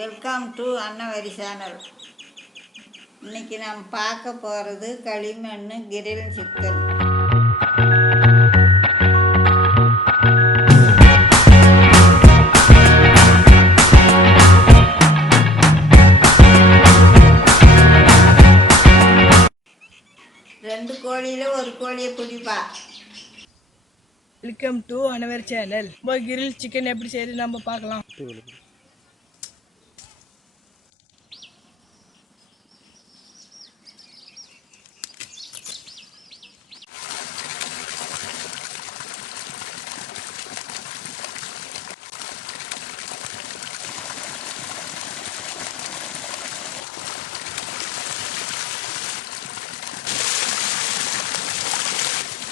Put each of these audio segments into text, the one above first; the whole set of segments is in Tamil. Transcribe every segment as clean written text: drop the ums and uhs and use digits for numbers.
Welcome to Annavari channel. இன்னைக்கு நாம் பார்க்க போகிறது களிமண் கிரில் சிக்கன். ரெண்டு கோழியில் ஒரு கோழியை பிடிப்பா. Welcome to Annavari channel. Grill chicken எப்படி செய்யுது நம்ம பார்க்கலாம்.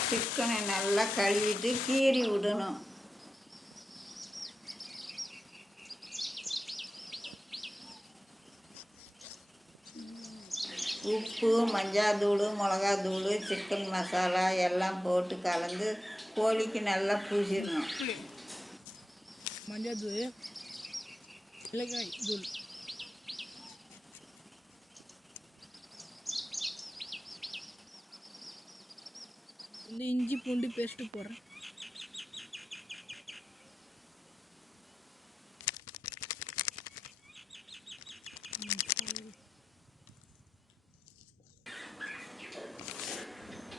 சிக்கனை நல்லா கழுவிட்டு கீறி விடணும். உப்பு, மஞ்சாத்தூள், மிளகாத்தூள், சிக்கன் மசாலா எல்லாம் போட்டு கலந்து கோழிக்கு நல்லா பூசிடணும். மஞ்சாத்தூள், மிளகாய் தூள், இஞ்சி பூண்டு பேஸ்ட் போடுறேன்.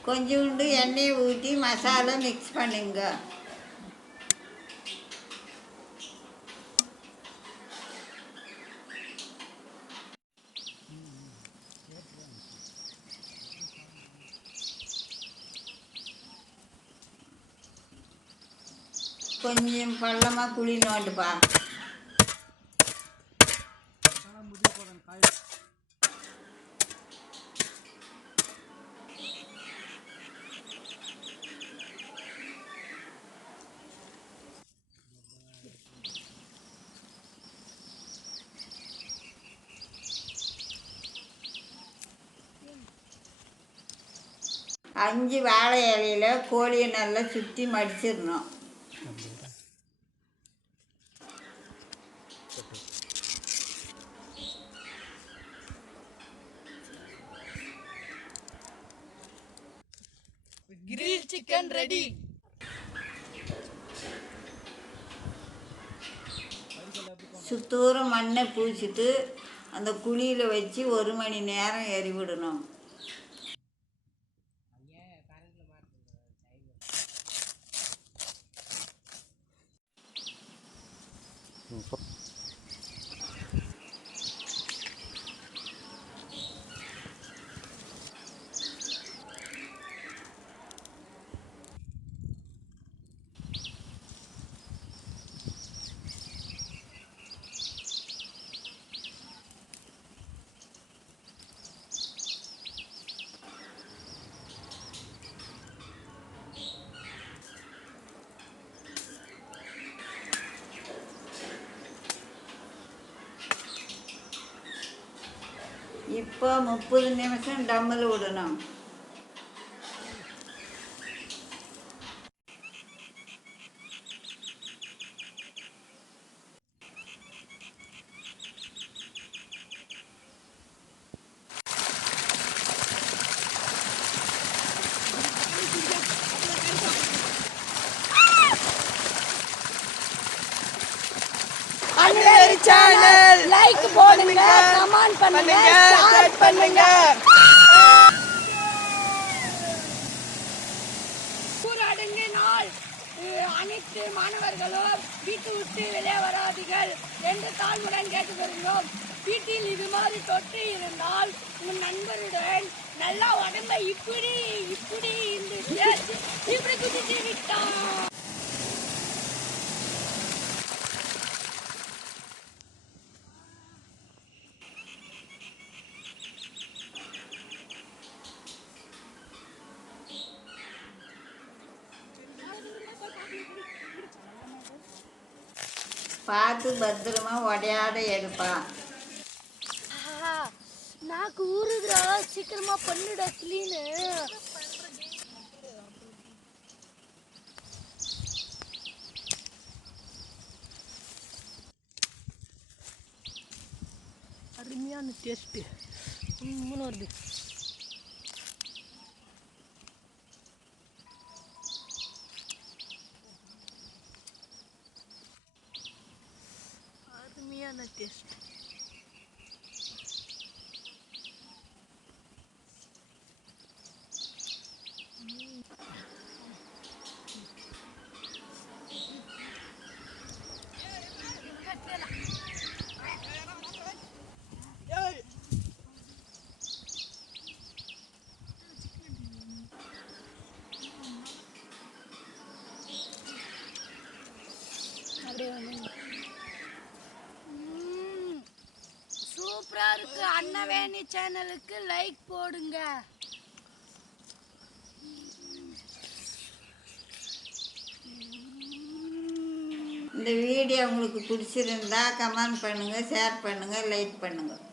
கொஞ்சோண்டு எண்ணெயை ஊற்றி மசாலா மிக்ஸ் பண்ணுங்க. கொஞ்சம் பள்ளமாக குழி நோண்டுப்பா. அஞ்சு வாழை இலையில் கோழியை நல்லா சுற்றி மடிச்சிடணும். Grill chicken ready. சுத்தூரம் மண்ணை பூசிட்டு அந்த குழியில் வச்சு 1 மணி நேரம் எறிவிடணும். இப்போ 30 நிமிஷம் டம்மில் விடணும். அன்னவரி சேனல் லைக் போடுங்க, கமெண்ட் பண்ணுங்க, ஷேர் பண்ணுங்க. ஊரடங்கு நாள் அனைத்து மாணவர்களும் வீட்டு விட்டு வெளியே வராதீர்கள் என்று தாழ்வுடன் கேட்டுக்கொள்கிறோம். வீட்டில் இது மாதிரி தொற்று இருந்தால் உங்கள் நண்பருடன் நல்லா உடம்பை இப்படி குதித்து விட்டான். பார்த்து பத்திரமா உடையாத எடுப்பா. நாக்கு ஊறுதுடா, சீக்கிரமா பண்ணுடா கிளீனு. அருமையான டேஸ்ட்டு வருது. அருமையான டேஸ்ட். சூப்பரா இருக்கு. அன்னவேணி சேனலுக்கு லைக் போடுங்க. இந்த வீடியோ உங்களுக்கு பிடிச்சிருந்தா கமெண்ட் பண்ணுங்கள், ஷேர் பண்ணுங்கள், லைக் பண்ணுங்கள்.